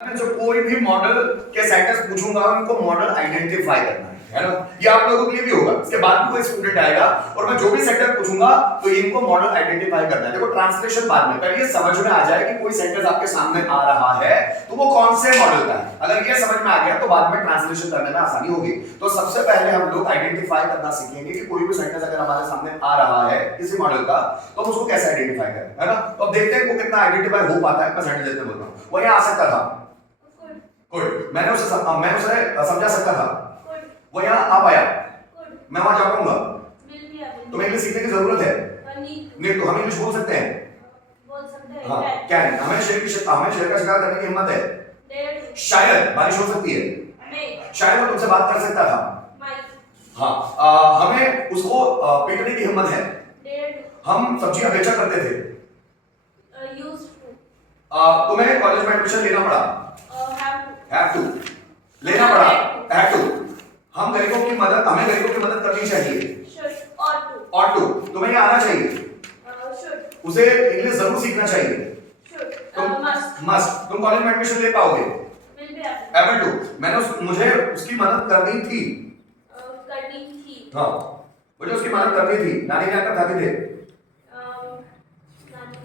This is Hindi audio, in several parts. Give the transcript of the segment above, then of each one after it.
मैं जो कोई भी मॉडल के सेंटेंस पूछूंगा उनको मॉडल आइडेंटिफाई करना है ना। ये आप लोगों के लिए भी होगा। इसके बाद भी कोई स्टूडेंट आएगा और मैं जो भी सेंटेंस पूछूंगा तो इनको मॉडल आइडेंटिफाई करना है। देखो ट्रांसलेशन बाद में, पहले ये समझ में आ जाए कि कोई सेंटेंस आपके सामने आ रहा है तो वो कौन से मॉडल का है। अगर ये समझ में आ गया तो बाद में ट्रांसलेशन करने में आसानी होगी। तो सबसे पहले हम लोग आइडेंटिफाई करना सीखेंगे कि कोई भी सेंटेंस अगर हमारे सामने आ रहा है किसी मॉडल का तो हम उसको कैसे आइडेंटिफाई करें, है ना। तो अब देखते हैं वो कितना आइडेंटिफाई हो पाता है। मैं सेंटेंस देते बोलता हूं, वो यहां आ सकता था, गुड, मैं उसे समझा सकता था, वो यहाँ आ पाया, मैं वहां जा पाऊंगा। तुम्हें इंग्लिश सीखने की जरूरत है, नहीं तो हम इंग्लिश बोल सकते हैं, हाँ कैन, हमें शेर का शिकार करने की हिम्मत है, शायद बारिश हो सकती है, शायद वो तुमसे बात कर सकता था, हाँ हमें उसको पीटने की हिम्मत है, हम सब्जियां बेचा करते थे, तुम्हें कॉलेज में एडमिशन लेना पड़ा, have to, लेना पड़ा, have to, हमें गरीबों की मदद करनी चाहिए, ought to, तुम्हें ये आना चाहिए, उसे इंग्लिश जरूर सीखना चाहिए, must, तुम कॉलेज में एडमिशन ले पाओगे, able to, मुझे उसकी मदद करनी थी, हाँ मुझे उसकी मदद करनी थी, नानी क्या खाते थे,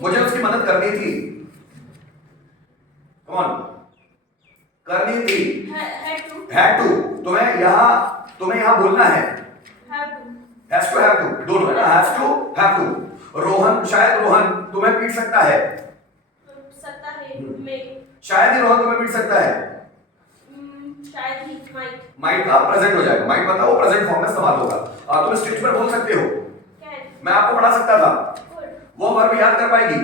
मुझे उसकी मदद करनी थी, कौन करनी थी, had to, तुम्हें यहाँ बोलना है, has to, have to, दोनों है ना, has to, have to, शायद रोहन तुम्हें पीट सकता है, शायद ही रोहन तुम्हें पीट सकता है, शायद ही might का प्रेजेंट हो जाएगा, might बताओ प्रेजेंट फॉर्म में इस्तेमाल होगा। तुम स्टेज पर बोल सकते हो, मैं आपको पढ़ा सकता था, वो वर्ब याद कर पाएगी,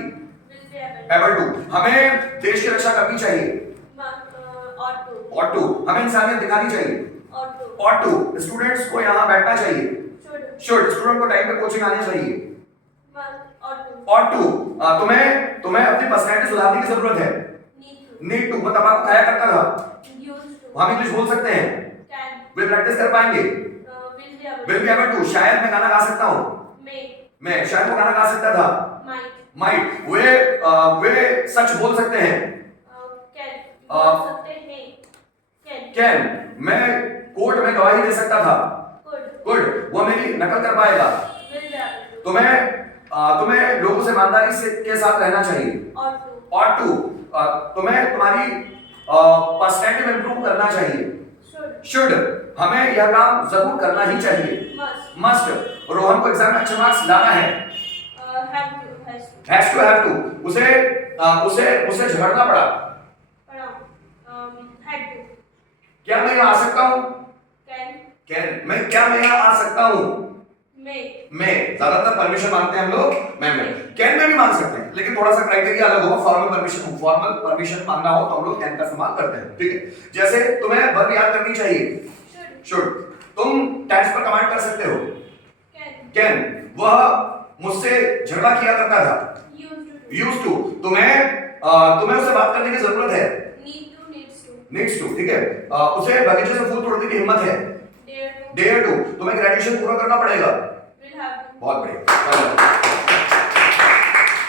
able to, हमें देश की रक्षा करनी चाहिए, ought to, हमें इंसानियत दिखानी चाहिए, ought to, स्टूडेंट्स को यहाँ बैठना चाहिए, should, स्टूडेंट को टाइम पे कोचिंग आनी चाहिए, ought to, तुम्हें अपनी पर्सनैलिटी सुधारने की जरूरत है, need to, मैं तंबाकू खाया करता था, हम इंग्लिश बोल सकते हैं, वे प्रैक्टिस कर पाएंगे, will be able to, शायद मैं गाना गा सकता हूँ, मैं शायद वो गाना गा सकता था, might, वे सच बोल सकते हैं, कैन, मैं कोर्ट में गवाही दे सकता था, गुड, वो मेरी नकल कर पाएगा, तुम्हें लोगों से ईमानदारी के साथ रहना चाहिए, ought to, तुम्हें तुम्हारी पर्सनैलिटी इंप्रूव करना चाहिए, should, हमें यह काम जरूर करना ही चाहिए, must, रोहन को एग्जाम में अच्छे मार्क्स लाना है, has to, have to, उसे झगड़ना पड़ा, क्या मैं यहाँ आ सकता हूँ, कैन, मैं यहाँ आ सकता हूँ, मैं ज्यादातर परमिशन मांगते हैं हम लोग, मैं कैन में भी मांग सकते हैं लेकिन थोड़ा सा क्राइटेरिया अलग होगा। फॉर्मल परमिशन मांगना हो तो हम लोग कैन का इस्तेमाल करते हैं, ठीक है। जैसे तुम्हें वर्ब याद करनी चाहिए, शुड, तुम टैक्स पर कमांड कर सकते हो, कैन, वह मुझसे झगड़ा किया करता था, यूज्ड टू, तुम्हें उससे बात करने की जरूरत है, नीड्स टू, ठीक है। उसे बगीचे से फूल तोड़ने की हिम्मत है, डेयर टू, तुम्हें ग्रेजुएशन पूरा करना पड़ेगा, बहुत बढ़िया।